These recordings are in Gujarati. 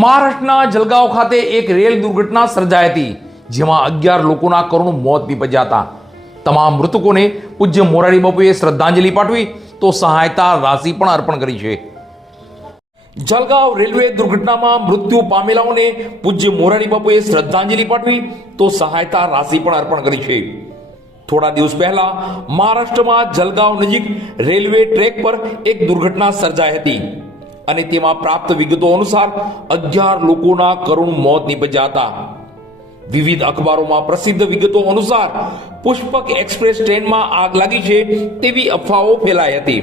મહારાષ્ટ્રના જલગાંવ ખાતે એક રેલ દુર્ઘટના સર્જાઈ હતી, જેમાં 11 લોકોના કરુણ મોત નીપજ્યા હતા. તમામ મૃતકોને પૂજ્ય મોરારી બાપુએ શ્રદ્ધાંજલિ પાઠવી તો સહાયતા રાશિ પણ અર્પણ કરી છે. જલગાંવ રેલવે દુર્ઘટનામાં મૃત્યુ પામેલાઓને પૂજ્ય મોરારી બાપુએ શ્રદ્ધાંજલિ પાઠવી તો સહાયતા રાશિ પણ અર્પણ કરી છે. થોડા દિવસ પહેલા મહારાષ્ટ્રમાં જલગાંવ નજીક રેલવે ટ્રેક પર એક દુર્ઘટના સર્જાઈ હતી અને તેમાં પ્રાપ્ત વિગતો અનુસાર 11 લોકોના કરુણ મોત નીપજ્યા હતા. વિવિધ અખબારોમાં પ્રસિદ્ધ વિગતો અનુસાર પુષ્પક એક્સપ્રેસ ટ્રેનમાં આગ લાગી છે તેવી અફવાઓ ફેલાઈ હતી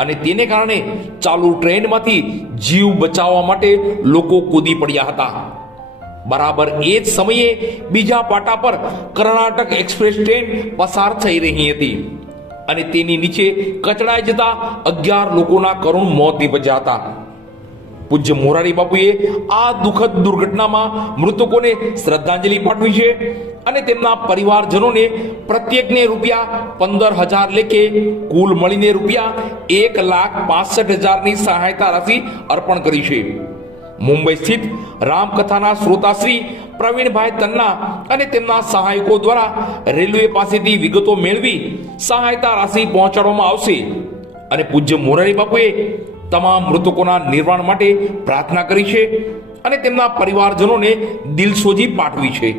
અને તેને કારણે ચાલુ ટ્રેનમાંથી જીવ બચાવવા માટે લોકો કૂદી પડ્યા હતા. બરાબર એ જ સમયે બીજા પાટા પર કર્ણાટક એક્સપ્રેસ ટ્રેન પસાર થઈ રહી હતી અને તેની નીચે કચડાઈ જતા 11 લોકોના કરુણ મોત નીપજ્યા હતા. પૂજ્ય મોરારી બાપુએ આ દુઃખદ દુર્ઘટનામાં મૃતકોને શ્રદ્ધાંજલિ પાઠવી છે અને તેમના પરિવારજનોને પ્રત્યેકને ₹15,000 લેખે કુલ મળીને ₹1,65,000ની સહાયતા રાશિ અર્પણ કરી છે. મુંબઈ સ્થિત રામકથાના શ્રોતા શ્રી પ્રવીણભાઈ તન્ના અને તેમના સહાયકો દ્વારા રેલવે પાસેથી વિગતો મેળવી સહાયતા રાશિ પહોંચાડવામાં આવશે અને પૂજ્ય મોરારી બાપુએ તમામ મૃતકોના નિર્વાણ માટે પ્રાર્થના કરી છે અને તેમના પરિવારજનોને દિલસોજી પાઠવી છે.